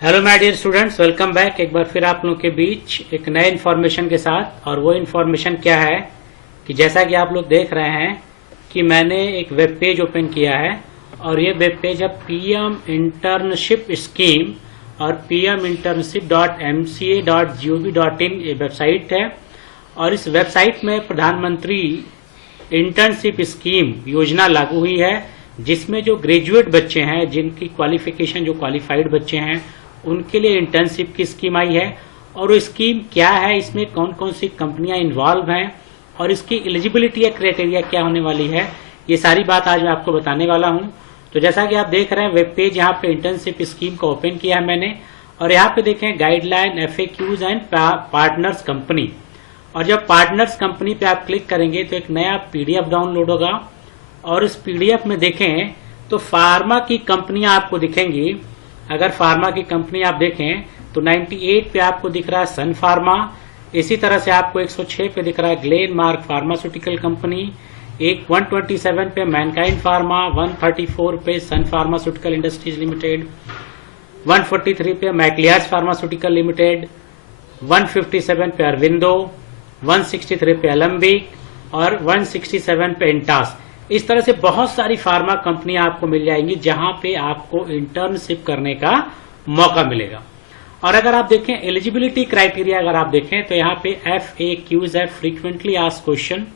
Hello my dear students, welcome back एक बार फिर आप लोगों के बीच एक नए इन्फॉर्मेशन के साथ। और वो इन्फॉर्मेशन क्या है कि जैसा कि आप लोग देख रहे हैं कि मैंने एक वेब पेज ओपन किया है और ये वेब पेज है पीएम इंटर्नशिप स्कीम और pminternship.mca.gov.in ये वेबसाइट है। और इस वेबसाइट में प्रधानमंत्री इंटर्नशिप स्कीम योजना लागू हुई है, जिसमें जो ग्रेजुएट बच्चे हैं, जिनकी क्वालिफिकेशन जो क्वालिफाइड बच्चे हैं, उनके लिए इंटर्नशिप की स्कीम आई है। और वो स्कीम क्या है, इसमें कौन कौन सी कंपनियां इन्वॉल्व हैं और इसकी एलिजिबिलिटी या क्राइटेरिया क्या होने वाली है, ये सारी बात आज मैं आपको बताने वाला हूं। तो जैसा कि आप देख रहे हैं वेब पेज, यहाँ पे इंटर्नशिप स्कीम को ओपन किया है मैंने। और यहाँ पे देखें guideline, FAQs and partners company. और जब पार्टनर्स कंपनी पे आप क्लिक करेंगे तो एक नया PDF डाउनलोड होगा। और इस PDF में देखें तो फार्मा की कंपनियां आपको दिखेंगी। अगर फार्मा की कंपनी आप देखें तो 98 पे आपको दिख रहा है सन फार्मा। इसी तरह से आपको 106 पे दिख रहा है ग्लेन मार्क फार्मास्यूटिकल कंपनी। एक 127 पे मैनकाइंड फार्मा, 134 पे सन फार्मास्यूटिकल इंडस्ट्रीज लिमिटेड, 143 पे मैक्लियार्स फार्मास्यूटिकल लिमिटेड, 157 पे अरविंदो, 163 पे एलम्बिक और 167 पे इंटास। इस तरह से बहुत सारी फार्मा कंपनियां आपको मिल जाएंगी जहां पे आपको इंटर्नशिप करने का मौका मिलेगा। और अगर आप देखें एलिजिबिलिटी क्राइटेरिया, अगर आप देखें तो यहाँ पे FAQs है, फ्रीक्वेंटली आस्क्ड क्वेश्चन।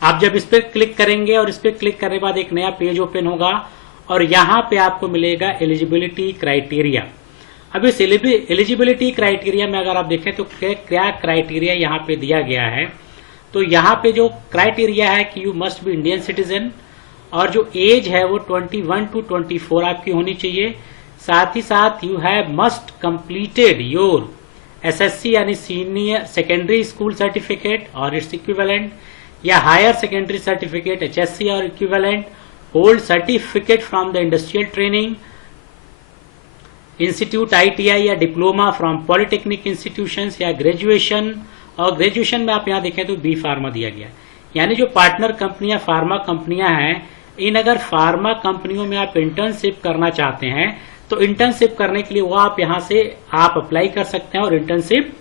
आप जब इस पर क्लिक करेंगे और इस पर क्लिक करने के बाद एक नया पेज ओपन होगा और यहाँ पे आपको मिलेगा एलिजिबिलिटी क्राइटेरिया। अब इस एलिजिबिलिटी क्राइटेरिया में अगर आप देखें तो क्या क्राइटेरिया यहाँ पे दिया गया है। तो यहाँ पे जो क्राइटेरिया है कि you must be Indian citizen, और जो एज है वो 21 to 24 आपकी होनी चाहिए। साथ ही साथ you have must completed your SSC यानी सीनियर सेकेंडरी स्कूल सर्टिफिकेट और इट्स इक्विवेलेंट, या हायर सेकेंडरी सर्टिफिकेट HSC और equivalent, hold certificate from the industrial training institute ITI या डिप्लोमा फ्रॉम पॉलिटेक्निक इंस्टीट्यूशंस, या ग्रेजुएशन। और ग्रेजुएशन में आप यहाँ देखें तो B फार्मा दिया गया है। यानी जो पार्टनर कंपनियां फार्मा कंपनियां हैं, इन अगर फार्मा कंपनियों में आप इंटर्नशिप करना चाहते हैं तो इंटर्नशिप करने के लिए वो आप यहाँ से आप अप्लाई कर सकते हैं और इंटर्नशिप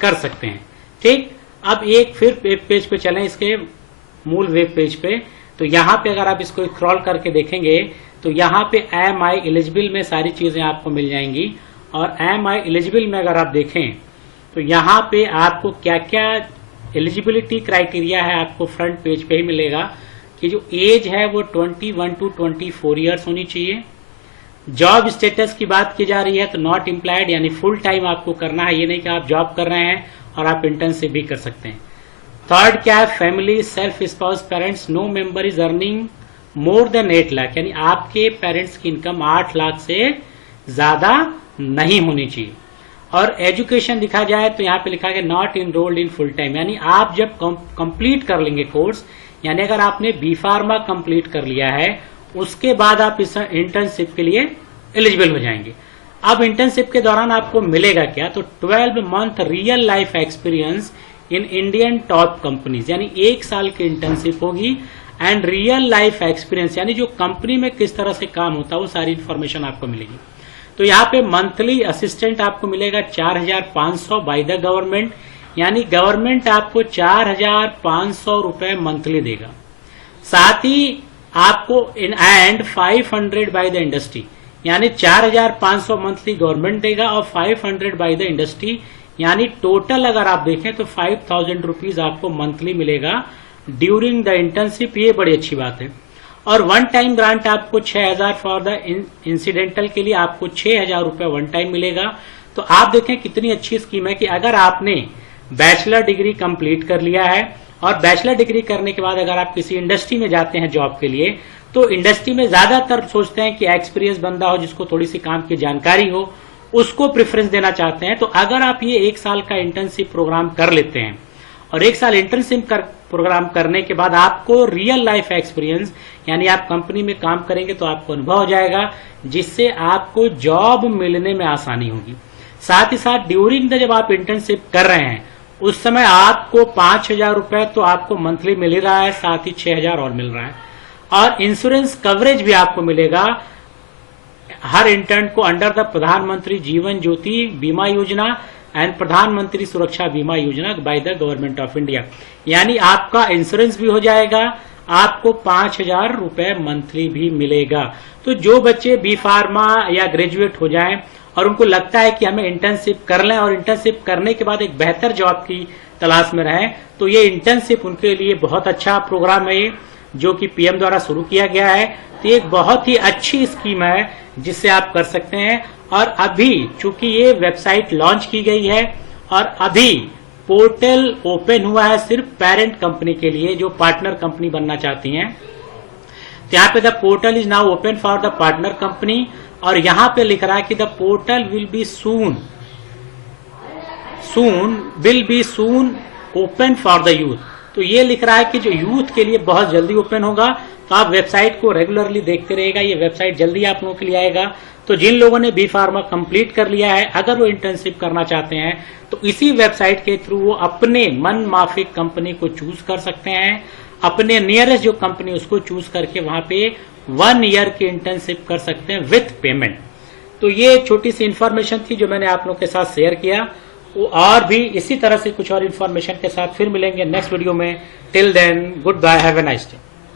कर सकते हैं। ठीक, अब एक फिर वेब पेज पे चलें, इसके मूल वेब पेज पे। तो यहाँ पे अगर आप इसको स्क्रॉल करके देखेंगे तो यहाँ पे am I एलिजिबल में सारी चीजें आपको मिल जाएंगी। और am I एलिजिबल में अगर आप देखें तो यहाँ पे आपको क्या क्या एलिजिबिलिटी क्राइटेरिया है आपको फ्रंट पेज पे ही मिलेगा कि जो एज है वो 21 to 24 ईयर्स होनी चाहिए। जॉब स्टेटस की बात की जा रही है तो नॉट एम्प्लॉयड यानी फुल टाइम आपको करना है, ये नहीं कि आप जॉब कर रहे हैं और आप इंटर्नशिप भी कर सकते हैं। थर्ड क्या है, family self spouse parents, no member is earning more than 8 lakh, यानी आपके पेरेंट्स की इनकम 8 लाख से ज्यादा नहीं होनी चाहिए। और एजुकेशन दिखा जाए तो यहाँ पे लिखा गया not enrolled in full time, यानी आप जब कंप्लीट कर लेंगे कोर्स, यानी अगर आपने B फार्मा कंप्लीट कर लिया है उसके बाद आप इस इंटर्नशिप के लिए एलिजिबल हो जाएंगे। अब इंटर्नशिप के दौरान आपको मिलेगा क्या, तो 12 month real life experience in Indian top companies, यानी 1 साल की इंटर्नशिप होगी। एंड रियल लाइफ एक्सपीरियंस यानी जो कंपनी में किस तरह से काम होता है वो सारी इंफॉर्मेशन आपको मिलेगी। तो यहाँ पे मंथली असिस्टेंट आपको मिलेगा 4500 बाय द गवर्नमेंट, यानी गवर्नमेंट आपको 4500 रुपए मंथली देगा। साथ ही आपको in and 500 by the industry, यानी 4500 मंथली गवर्नमेंट देगा और 500 बाय द इंडस्ट्री, यानी टोटल अगर आप देखें तो 5000 रुपीज आपको मंथली मिलेगा ड्यूरिंग द इंटर्नशिप। ये बड़ी अच्छी बात है। और वन टाइम ग्रांट आपको 6000 फॉर द इंसिडेंटल के लिए आपको 6000 रुपए वन टाइम मिलेगा। तो आप देखें कितनी अच्छी स्कीम है कि अगर आपने बैचलर डिग्री कंप्लीट कर लिया है और बैचलर डिग्री करने के बाद अगर आप किसी इंडस्ट्री में जाते हैं जॉब के लिए, तो इंडस्ट्री में ज्यादातर सोचते हैं कि एक्सपीरियंस बंदा हो, जिसको थोड़ी सी काम की जानकारी हो, उसको प्रेफरेंस देना चाहते हैं। तो अगर आप ये 1 साल का इंटर्नशिप प्रोग्राम कर लेते हैं और 1 साल इंटर्नशिप प्रोग्राम करने के बाद आपको रियल लाइफ एक्सपीरियंस, यानी आप कंपनी में काम करेंगे तो आपको अनुभव हो जाएगा, जिससे आपको जॉब मिलने में आसानी होगी। साथ ही साथ ड्यूरिंग द जब आप इंटर्नशिप कर रहे हैं उस समय आपको 5000 रुपए तो आपको मंथली मिल ही रहा है, साथ ही 6000 और मिल रहा है। और इंश्योरेंस कवरेज भी आपको मिलेगा हर इंटर्न को अंडर द प्रधानमंत्री जीवन ज्योति बीमा योजना एंड प्रधानमंत्री सुरक्षा बीमा योजना by the government of India, यानी आपका इंश्योरेंस भी हो जाएगा, आपको 5,000 रुपए मंथली भी मिलेगा। तो जो बच्चे बी फार्मा या ग्रेजुएट हो जाएं और उनको लगता है कि हमें इंटर्नशिप कर लें और इंटर्नशिप करने के बाद एक बेहतर जॉब की तलाश में रहें, तो ये इंटर्नशिप उनके लिए बहुत अच्छा प्रोग्राम है, ये जो कि पीएम द्वारा शुरू किया गया है। तो ये एक बहुत ही अच्छी स्कीम है जिससे आप कर सकते हैं। और अभी चूंकि ये वेबसाइट लॉन्च की गई है और अभी पोर्टल ओपन हुआ है सिर्फ पेरेंट कंपनी के लिए जो पार्टनर कंपनी बनना चाहती हैं। तो यहाँ पे the portal is now open for the partner company, और यहाँ पे लिख रहा है कि the portal will be soon open for the youth. तो ये लिख रहा है कि जो यूथ के लिए बहुत जल्दी ओपन होगा। तो आप वेबसाइट को रेगुलरली देखते रहेगा, ये वेबसाइट जल्दी आप लोगों के लिए आएगा। तो जिन लोगों ने बी फार्मा कंप्लीट कर लिया है, अगर वो इंटर्नशिप करना चाहते हैं तो इसी वेबसाइट के थ्रू वो अपने मन माफिक कंपनी को चूज कर सकते हैं, अपने नियरेस्ट जो कंपनी उसको चूज करके वहां पे 1 ईयर की इंटर्नशिप कर सकते हैं विथ पेमेंट। तो ये छोटी सी इंफॉर्मेशन थी जो मैंने आप लोगों के साथ शेयर किया। और भी इसी तरह से कुछ और इंफॉर्मेशन के साथ फिर मिलेंगे नेक्स्ट वीडियो में। Till then good bye, have a nice day.